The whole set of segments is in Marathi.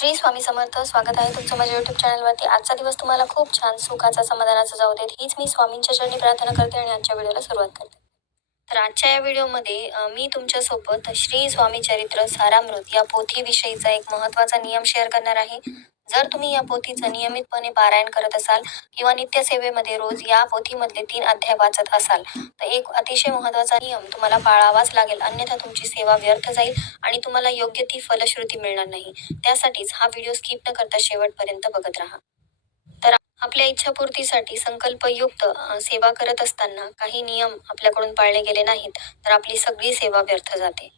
श्री स्वामी समर्थ. स्वागत आहे तुमचं माझ्या युट्यूब चॅनलवरती. आजचा दिवस तुम्हाला खूप छान सुखाचा समाधानाचा जाऊ देत, हीच मी स्वामींच्या चरणी प्रार्थना करते आणि आजच्या व्हिडिओला सुरुवात करते. तर आजच्या या व्हिडिओमध्ये मी तुमच्यासोबत श्री स्वामी चरित्र सारामृत या पोथीविषयीचा एक महत्त्वाचा नियम शेअर करणार आहे. जर तुम्ही या पोथीचं नियमितपणे पारायण करत असाल किंवा नित्यसेवेमध्ये रोज या पोथीमधले 3 अध्याय वाचत असाल तर एक अतिशय महत्त्वाचा नियम तुम्हाला पाळावाच लागेल, अन्यथा तुमची सेवा व्यर्थ जाईल आणि तुम्हाला योग्य ती फलश्रुती मिळणार नाही. त्यासाठीच हा व्हिडिओ स्किप न करता शेवटपर्यंत बघत राहा. तर आपल्या इच्छापूर्तीसाठी संकल्पयुक्त सेवा करत असताना काही नियम आपल्याकडून पाळले गेले नाहीत तर आपली सगळी सेवा व्यर्थ जाते.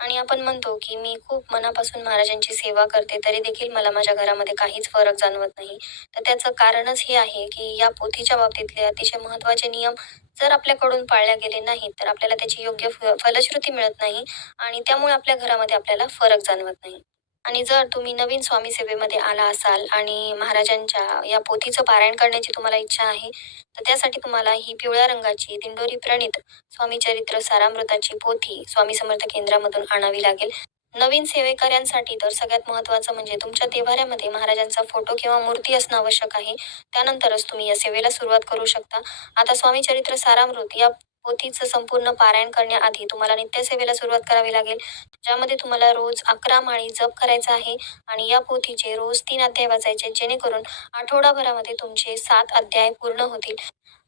आणि आपण म्हणतो की मी खूप मनापासून महाराजांची सेवा करते तरी देखील मला माझ्या घरामध्ये काहीच फरक जाणवत नाही. तर त्याचं कारणच हे आहे की या पोथीच्या बाबतीतले अतिशय महत्त्वाचे नियम जर आपल्याकडून पाळल्या गेले नाहीत तर आपल्याला त्याची योग्य फलश्रुती मिळत नाही आणि त्यामुळे आपल्या घरामध्ये आपल्याला फरक जाणवत नाही. आणि जर तुम्ही नवीन स्वामी सेवेमध्ये आला असाल आणि महाराजांच्या या पोथीचं पारायण करण्याची तुम्हाला इच्छा आहे तर त्यासाठी तुम्हाला ही पिवळ्या रंगाची दिंडोरी प्रणित स्वामी चरित्र सारामृताची पोथी स्वामी समर्थ केंद्रामधून आणावी लागेल. नवीन सेवेकऱ्यांसाठी तर सगळ्यात महत्त्वाचं म्हणजे तुमच्या देव्हाऱ्यामध्ये महाराजांचा फोटो किंवा मूर्ती असणं आवश्यक आहे. त्यानंतरच तुम्ही या सेवेला सुरुवात करू शकता. आता स्वामी चरित्र सारामृत या पोथीचं संपूर्ण पारायण करण्याआधी तुम्हाला नित्यसेवेला सुरुवात करावी लागेल, ज्यामध्ये तुम्हाला रोज 11 माळी जप करायचा आहे आणि या पोथीचे रोज 3 अध्याय वाचायचे, जेणेकरून आठवडाभरामध्ये तुमचे 7 अध्याय पूर्ण होतील.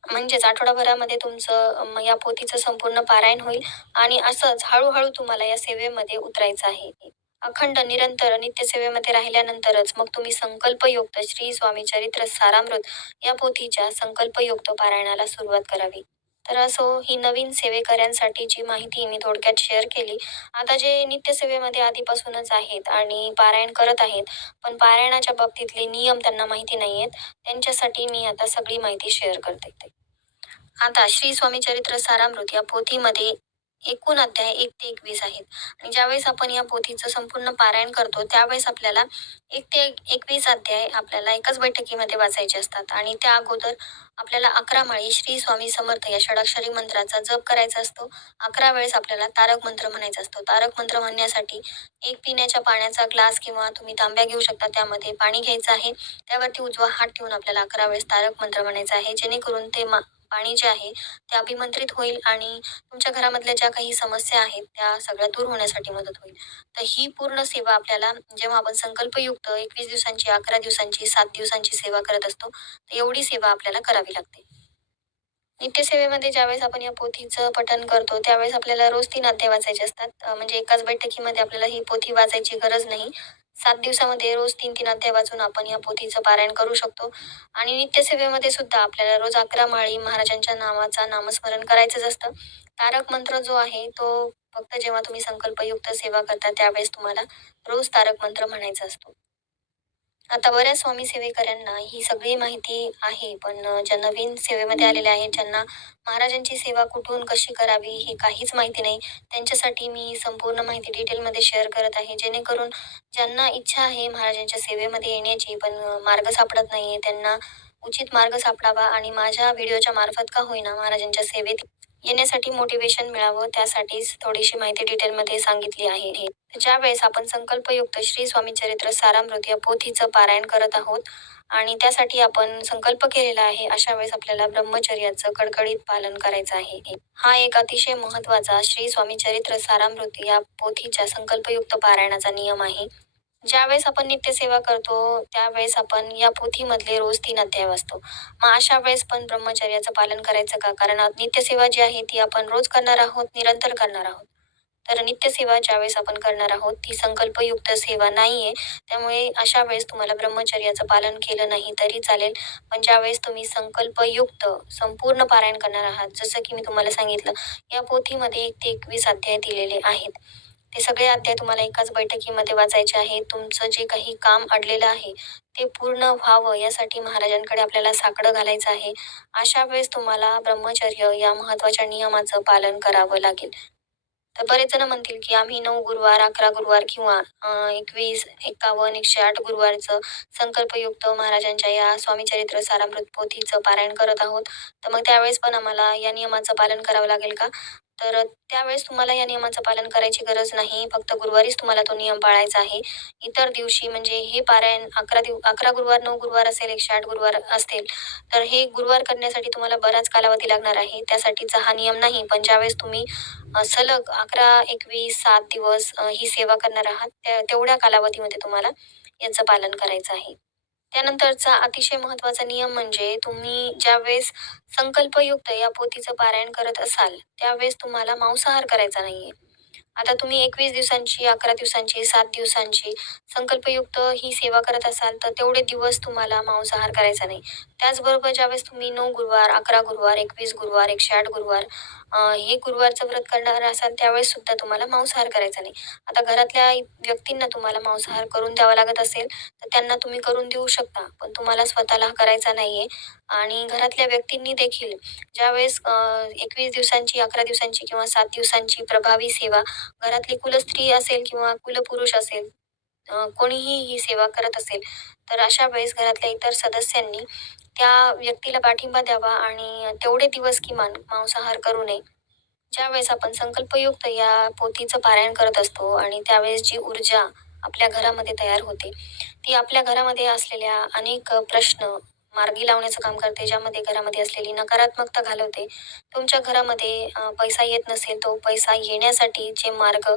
म्हणजेच आठवडाभरामध्ये तुमचं या पोथीचं संपूर्ण पारायण होईल आणि असंच हळूहळू तुम्हाला या सेवेमध्ये उतरायचं आहे. अखंड निरंतर नित्यसेवेमध्ये राहिल्यानंतरच मग तुम्ही संकल्पयुक्त श्री स्वामी चरित्र सारामृत या पोथीच्या संकल्पयुक्त पारायणाला सुरुवात करावी. तर असो, ही नवीन सेवेकऱ्यांसाठीची माहिती मी थोडक्यात शेअर केली. आता जे नित्यसेवेमध्ये आधीपासूनच आहेत आणि पारायण करत आहेत पण पारायणाच्या बाबतीतले नियम त्यांना माहिती नाहीयेत, त्यांच्यासाठी मी आता सगळी माहिती शेअर करते. आता श्री स्वामी चरित्र सारामृत या पोथीमध्ये एकूण अध्याय 1 ते 21 आहेत आणि ज्यावेळेस आपण या पोथीचं संपूर्ण पारायण करतो त्यावेळेस आपल्याला 1 ते 21 अध्याय आपल्याला एकाच बैठकीमध्ये वाचायचे असतात आणि त्या अगोदर आपल्याला 11 माळी श्री स्वामी समर्थ या षडाक्षरी मंत्राचा जप करायचा असतो. 11 वेळेस आपल्याला तारक मंत्र म्हणायचा असतो. तारक मंत्र म्हणण्यासाठी एक पिण्याच्या पाण्याचा ग्लास किंवा तुम्ही तांब्या घेऊ शकता, त्यामध्ये पाणी घ्यायचं आहे. त्यावरती उजवा हात ठेवून आपल्याला 11 वेळेस तारक मंत्र म्हणायचा आहे, जेणेकरून ते पाणी जे आहे ते अभिमंत्रित होईल आणि तुमच्या घरामधल्या ज्या काही समस्या आहेत त्या सगळ्या दूर होण्यासाठी मदत होईल. तर ही पूर्ण सेवा आपल्याला जेव्हा आपण संकल्पयुक्त 21 दिवसांची, 11 दिवसांची, 7 दिवसांची सेवा करत असतो तर एवढी सेवा आपल्याला करावी लागते. नित्यसेवेमध्ये ज्यावेळेस आपण या पोथीचं पठण करतो त्यावेळेस आपल्याला रोज 3 अध्याय वाचायचे असतात. म्हणजे एकाच बैठकीमध्ये आपल्याला ही पोथी वाचायची गरज नाही. 7 दिवसामध्ये रोज 3-3 अध्याय वाचून आपण या पोथीचं पारायण करू शकतो. आणि नित्यसेवेमध्ये सुद्धा आपल्याला रोज 11 माळी महाराजांच्या नावाचा नामस्मरण करायचंच असतं. तारक मंत्र जो आहे तो फक्त जेव्हा तुम्ही संकल्पयुक्त सेवा करता त्यावेळेस तुम्हाला रोज तारक मंत्र म्हणायचा असतो. आता बऱ्याच स्वामी सेवेकऱ्यांना ही सगळी माहिती आहे, पण ज्या नवीन सेवेमध्ये आलेल्या आहेत, ज्यांना महाराजांची सेवा कुठून कशी करावी हे काहीच माहिती नाही, त्यांच्यासाठी मी संपूर्ण माहिती डिटेलमध्ये शेअर करत आहे, जेणेकरून ज्यांना इच्छा आहे महाराजांच्या सेवेमध्ये येण्याची पण मार्ग सापडत नाहीये त्यांना उचित मार्ग सापडावा आणि माझ्या व्हिडिओच्या मार्फत का होईना महाराजांच्या सेवेत येण्यासाठी मोटिवेशन मिळावं, त्यासाठीच थोडीशी माहिती डिटेलमध्ये सांगितली आहे. ज्यावेळेस आपण संकल्पयुक्त श्री स्वामी चरित्र सारामृत या पोथीचं पारायण करत आहोत आणि त्यासाठी आपण संकल्प केलेला आहे, अशा वेळेस आपल्याला ब्रह्मचर्याचं कडकडीत पालन करायचं आहे. हा एक अतिशय महत्त्वाचा श्री स्वामी चरित्र सारामृत या पोथीच्या संकल्पयुक्त पारायणाचा नियम आहे. ज्यावेळेस आपण नित्यसेवा करतो त्यावेळेस आपण या पोथीमधले रोज 3 अध्याय वाचतो. मग अशा वेळेस पण ब्रह्मचर्याचं पालन करायचं का? कारण नित्यसेवा जी आहे ती आपण रोज करणार आहोत, निरंतर करणार आहोत. तर नित्यसेवा ज्यावेळेस आपण करणार आहोत ती संकल्पयुक्त सेवा नाहीये, त्यामुळे अशा वेळेस तुम्हाला ब्रह्मचर्याचं पालन केलं नाही तरी चालेल. पण ज्यावेळेस तुम्ही संकल्पयुक्त संपूर्ण पारायण करणार आहात, जसं की मी तुम्हाला सांगितलं या पोथीमध्ये 1 ते 21 अध्याय दिलेले आहेत. ते सगळे अध्याय तुम्हाला एकाच बैठकीमध्ये वाचायचे आहे. तुमचं जे काही काम अडलेलं आहे ते पूर्ण व्हावं यासाठी महाराजांकडे आपल्याला साकडं घालायचं आहे. अशा वेळेस तुम्हाला ब्रह्मचर्य या महत्त्वाच्या नियमाचं पालन करावं लागेल. तर बरेच जण म्हणतील की आम्ही 9 गुरुवार, 11 गुरुवार किंवा 21, 51, 108 गुरुवारचं संकल्पयुक्त महाराजांच्या या स्वामी चरित्र सारामृत पोथीचं पारायण करत आहोत. तर मग त्यावेळेस पण आम्हाला या नियमाचं पालन करावं लागेल का? तर त्यावेळेस तुम्हाला या नियमाचं पालन करायची गरज नाही. फक्त गुरुवारीच तुम्हाला तो नियम पाळायचा आहे. इतर दिवशी म्हणजे हे पारायण 11 गुरुवार, 9 गुरुवार असेल, 108 गुरुवार असतील, तर हे गुरुवार करण्यासाठी तुम्हाला बराच कालावधी लागणार आहे. त्यासाठीचा हा नियम नाही. पण ज्यावेळेस तुम्ही सलग 11, 21, 7 दिवस ही सेवा करणार आहात, तेवढ्या कालावधीमध्ये तुम्हाला याचं पालन करायचं आहे. त्यानंतरचा अतिशय महत्त्वाचा नियम म्हणजे तुम्ही ज्यावेळेस संकल्पयुक्त या पोथीचं पारायण करत असाल, त्यावेळेस तुम्हाला मांसाहार करायचा नाहीये. आता तुम्ही 21 दिवसांची, 11 दिवसांची, 7 दिवसांची संकल्पयुक्त ही सेवा करत असाल, तर तेवढे दिवस तुम्हाला मांसाहार करायचा नाही. त्याचबरोबर ज्यावेळेस तुम्ही 9 गुरुवार, 11 गुरुवार, 21 गुरुवार, 108 गुरुवार हे गुरुवारचं व्रत करणार असाल, त्यावेळेस सुद्धा तुम्हाला मांसाहार करायचा नाही. आता घरातल्या व्यक्तींना तुम्हाला मांसाहार करून द्यावा लागत असेल, तर त्यांना तुम्ही करून देऊ शकता. पण तुम्हाला स्वतःला करायचा नाहीये आणि घरातल्या व्यक्तींनी देखील ज्यावेळेस 21 दिवसांची, 11 दिवसांची किंवा 7 दिवसांची प्रभावी सेवा घरातली कुलस्त्री असेल किंवा कुलपुरुष असेल, कोणीही ही सेवा करत असेल, तर अशा वेळेस घरातल्या इतर सदस्यांनी त्या व्यक्तीला पाठिंबा द्यावा आणि तेवढे दिवस किमान मांसाहार करू नये. ज्यावेळेस आपण संकल्पयुक्त या पोथीचं पारायण करत असतो आणि त्यावेळेस जी ऊर्जा आपल्या घरामध्ये तयार होते, ती आपल्या घरामध्ये असलेल्या अनेक प्रश्न मार्गी लावण्याचं काम करते, ज्यामध्ये घरामध्ये असलेली नकारात्मकता घालवते. तुमच्या घरामध्ये पैसा येत नसेल, तो पैसा येण्यासाठी जे मार्ग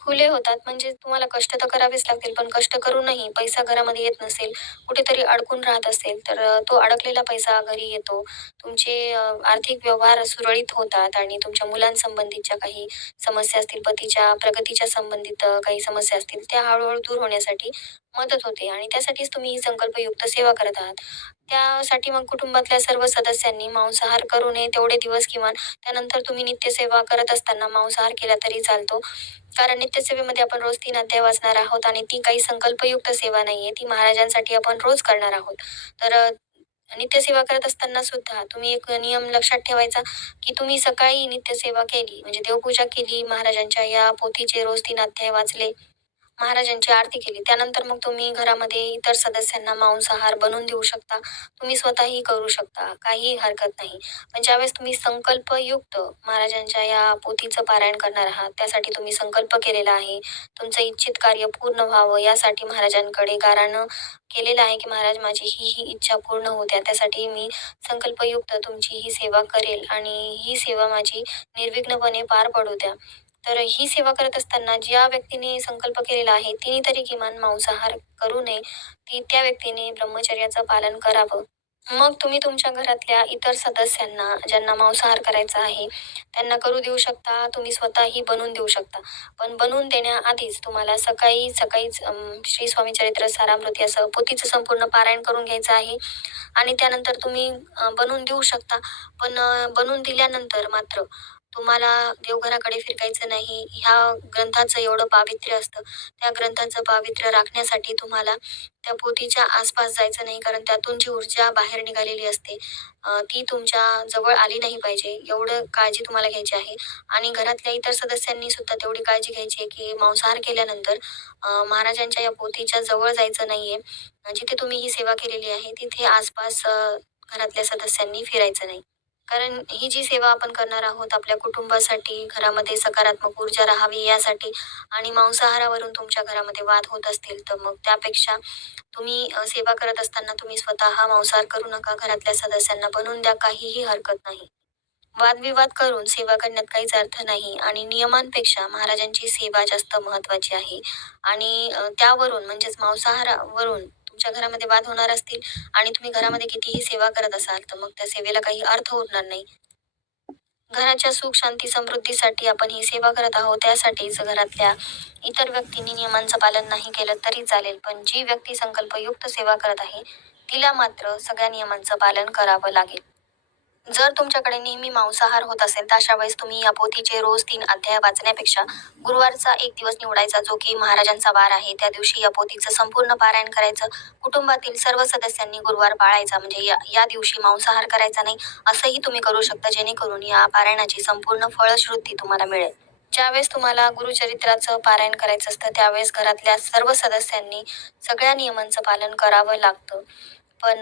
खुले होतात. म्हणजे तुम्हाला कष्ट तर करावेच लागतील, पण कष्ट करूनही पैसा घरामध्ये येत नसेल, कुठेतरी अडकून राहत असेल, तर तो अडकलेला पैसा घरी येतो. तुमचे आर्थिक व्यवहार सुरळीत होतात आणि तुमच्या मुलांसंबंधीच्या काही समस्या असतील, पतीच्या प्रगतीच्या संबंधित काही समस्या असतील, त्या हळू दूर होण्यासाठी मदत होते आणि त्यासाठीच तुम्ही ही संकल्पयुक्त सेवा करत आहात. त्यासाठी मग कुटुंबातल्या सर्व सदस्यांनी मांसाहार करू नये तेवढे दिवस किमान. त्यानंतर तुम्ही नित्यसेवा करत असताना मांसाहार केला तरी चालतो. कारण नित्यसेवेमध्ये आपण रोज 3 अध्याय वाचणार आहोत आणि ती काही संकल्पयुक्त सेवा नाहीये. ती महाराजांसाठी आपण रोज करणार आहोत. तर नित्यसेवा करत असताना सुद्धा तुम्ही एक नियम लक्षात ठेवायचा, की तुम्ही सकाळी नित्यसेवा केली म्हणजे देवपूजा केली, महाराजांच्या या पोथीचे रोज 3 अध्याय वाचले, महाराजांची आरती केली. त्यानंतर मग तुम्ही घरामध्ये इतर सदस्यांना मांसाहार बनवून देऊ शकता. तुम्ही स्वतःही करू शकता. काहीही हरकत नाही. पण ज्यावेळेस तुम्ही संकल्पयुक्त महाराजांच्या या पोथीचं पारायण करणार आहात, त्यासाठी तुम्ही संकल्प केलेला आहे. तुमचं इच्छित कार्य पूर्ण व्हावं यासाठी महाराजांकडे गाऱ्हाणं केलेलं आहे, की महाराज माझी ही इच्छा पूर्ण होऊ द्या. त्यासाठी मी संकल्पयुक्त तुमची ही सेवा करेल आणि ही सेवा माझी निर्विघ्नपणे पार पडू द्या. तर ही सेवा करत असताना ज्या व्यक्तीने संकल्प केलेला आहे, तिने तरी किमान मांसाहार करू नये. त्या व्यक्तीने ब्रह्मचर्याचं पालन करावं. मग तुम्ही तुमच्या घरातल्या इतर सदस्यांना ज्यांना मांसाहार करायचा आहे, त्यांना करू देऊ शकता. तुम्ही स्वतःही बनवून देऊ शकता. पण बनवून देण्याआधीच तुम्हाला सकाळीच श्री स्वामी चरित्र सारामृत या पोथीचं संपूर्ण पारायण करून घ्यायचं आहे आणि त्यानंतर तुम्ही बनवून देऊ शकता. पण बनवून दिल्यानंतर मात्र तुम्हाला देवघराकडे फिरकायचं नाही. ह्या ग्रंथाचं एवढं पावित्र्य असतं. त्या ग्रंथाचं पावित्र्य राखण्यासाठी तुम्हाला त्या पोथीच्या आसपास जायचं नाही. कारण त्यातून जी ऊर्जा बाहेर निघालेली असते, ती तुमच्या जवळ आली नाही पाहिजे. एवढं काळजी तुम्हाला घ्यायची आहे. आणि घरातल्या इतर सदस्यांनी सुद्धा तेवढी काळजी घ्यायची आहे, की मांसाहार केल्यानंतर महाराजांच्या या पोथीच्या जवळ जायचं नाहीये. जिथे तुम्ही ही सेवा केलेली आहे, तिथे आसपास घरातल्या सदस्यांनी फिरायचं नाही. कारण ही जी सेवा आपण करणार आहोत आपल्या कुटुंबासाठी, घरामध्ये सकारात्मक ऊर्जा राहावी यासाठी आणि मांसाहारावरून तुमच्या घरामध्ये वाद होत असतील, तर मग त्यापेक्षा तुम्ही सेवा करत असताना तुम्ही स्वतः मांसाहार करू नका. घरातल्या सदस्यांना बनवून द्या, काहीही हरकत नाही. वादविवाद करून सेवा करण्यात काहीच अर्थ नाही आणि नियमांपेक्षा महाराजांची सेवा जास्त महत्त्वाची आहे. आणि त्यावरून म्हणजेच मांसाहारावरून तुमच्या घरामध्ये वाद होणार असतील आणि तुम्ही घरामध्ये कितीही सेवा करत असाल, तर मग त्या सेवेला काही अर्थ उरणार नाही. घराच्या सुख, शांती, समृद्धीसाठी आपण ही सेवा करत आहोत. त्यासाठीच घरातल्या इतर व्यक्तींनी नियमांचं पालन नाही केलं तरी चालेल. पण जी व्यक्ती संकल्पयुक्त सेवा करत आहे, तिला मात्र सगळ्या नियमांचं पालन करावं लागेल. जर तुमच्याकडे नेहमी मांसाहार होत असेल, तर अशा वेळेस तुम्ही या पोथीचे रोज 3 अध्याय वाचण्यापेक्षा गुरुवारचा एक दिवस निवडायचा, जो की महाराजांचा वार आहे. त्या दिवशी या पोथीचं संपूर्ण पारायण करायचं. कुटुंबातील सर्व सदस्यांनी गुरुवार पाळायचा, म्हणजे या या दिवशी मांसाहार करायचा नाही, असंही तुम्ही करू शकता, जेणेकरून या पारायणाची संपूर्ण फळश्रुती तुम्हाला मिळेल. ज्यावेळेस तुम्हाला गुरुचरित्राचं पारायण करायचं असतं, त्यावेळेस घरातल्या सर्व सदस्यांनी सगळ्या नियमांचं पालन करावं लागतं. पण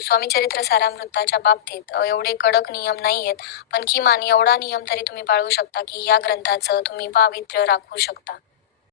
स्वामी चरित्र सारामृताच्या बाबतीत एवढे कडक नियम नाही आहेत. पण किमान एवढा नियम तरी तुम्ही पाळू शकता, की या ग्रंथाचं तुम्ही पावित्र्य राखू शकता.